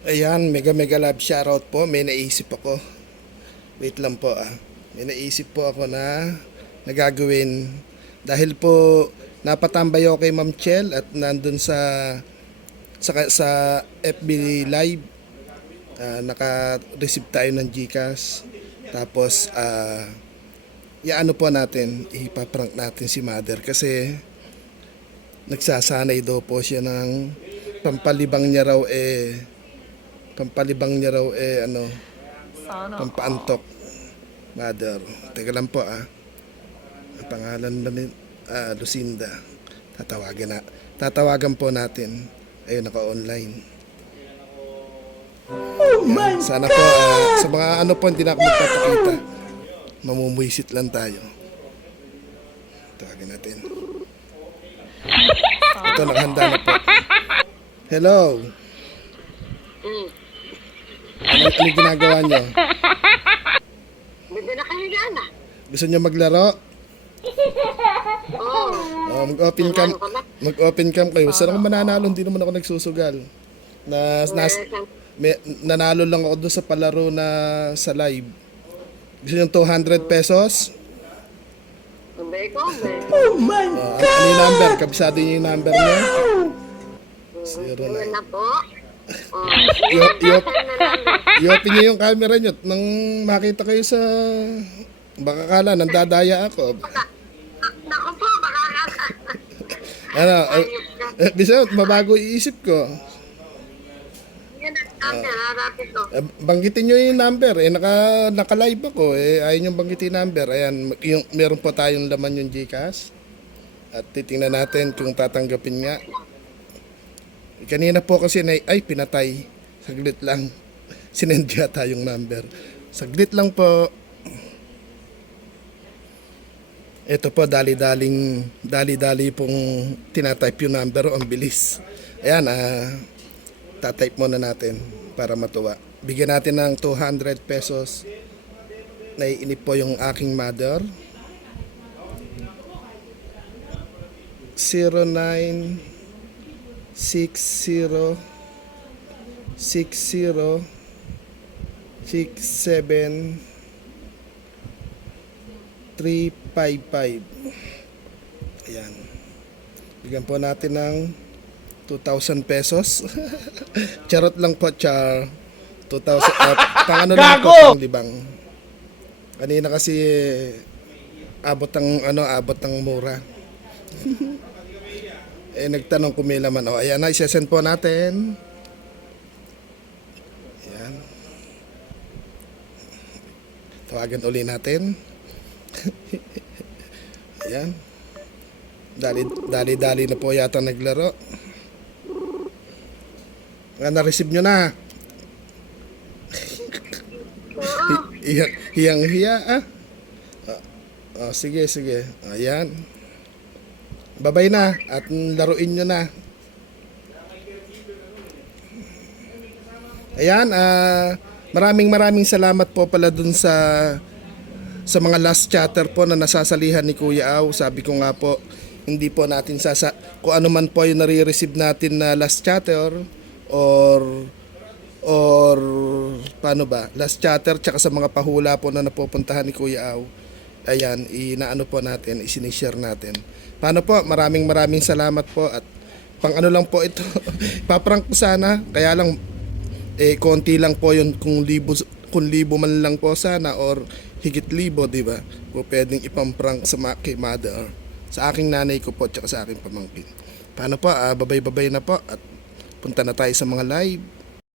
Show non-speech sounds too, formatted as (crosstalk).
Ayan, mega mega love shoutout po. May naisip ako. Wait lang po ah. May naisip po ako na nagagawin. Dahil po napatambay ako kay Ma'am Chel at nandun sa sa, sa FB Live. Ah, naka-receive tayo ng GCash. Tapos ah yaano po natin, ipaprank natin si Mother kasi nagsasanay daw po siya ng pampalibang niya raw eh pampalibang niya raw eh ano Sana. pampaantok. Mother. Teka lang po ah. Ang pangalan na ni ah, Lucinda? Tatawagan na tatawagan po natin. Ayun naka online oh my sana po ah, sa mga ano po hindi na ako magpapakita. Mamumuisit lang tayo. Tawagan natin. (laughs) Ito nakahanda na po. Hello ano, ano ginagawa niyo? Bebe na kayo gana. Gusto niyo maglaro? Oo. Oh, mag-open cam. Mag-open cam kayo. Saan ako mananalo? Hindi naman ako nagsusugal. Na, nas, may, nanalo lang ako doon sa palaro na sa live. Gusto niyo 200 pesos? Bebe ko, be. Oh, ano yung number? Kabisado niyo yung number niyo? Zero na po. Oh, I- i- send na lang. (laughs) I-open niyo yung camera niyo nang makita kayo sa... Baka kala, nandadaya ako. Naku po, baka Ano, uh, bisa, mabago iisip ko. Yan ang camera, harapin ko. Eh, banggitin nyo yung number. Eh, naka, naka-live ako. Eh, ayaw nyo banggitin yung number. Ayan, yung, meron po tayong laman yung Gcash. At titingnan natin kung tatanggapin nga. Kanina po kasi na, ay, pinatay. Saglit lang. (laughs) Sinendya tayong number. Saglit lang po. Ito po, dali-daling, dali-dali pong tinatype yung number. Ang bilis. Ayan, ah, tatype muna natin para matuwa. Bigyan natin ng 200 pesos. Naiinip po yung aking mother. 09 60 60 67 355 Ayan. Bigyan po natin ng 2,000 pesos. (laughs) Charot lang po, char. 2,000. Uh, pang ano lang po, pang libang. Kanina kasi abot ang ano, abot ang mura. (laughs) eh nagtanong kung may laman. O, ayan na, isesend po natin. Ayan. Tawagan uli natin. (laughs) ayan. Dali, dali, dali na po yata naglaro. Nga na-receive nyo na. (laughs) Hiyang, hiyang hiya ah. Ah, ah, sige, sige. Ayan. Babay na at laruin nyo na. Ayan, ah, maraming maraming salamat po pala dun sa sa mga last chatter po na nasasalihan ni Kuya Aw. Sabi ko nga po, hindi po natin sasa kung ano man po yung nare-receive natin na last chatter or or paano ba last chatter tsaka sa mga pahula po na napupuntahan ni Kuya Aw ayan inaano po natin isinishare natin. Paano po? Maraming maraming salamat po at pang ano lang po ito. (laughs) Paprank ko sana. Kaya lang eh konti lang po yun. Kung libo kung libo man lang po sana or higit libo di ba? Po pwedeng ipamprang sa ma- kay mother sa aking nanay ko po tsaka sa aking pamangkin. Paano po? Ah, babay babay na po at punta na tayo sa mga live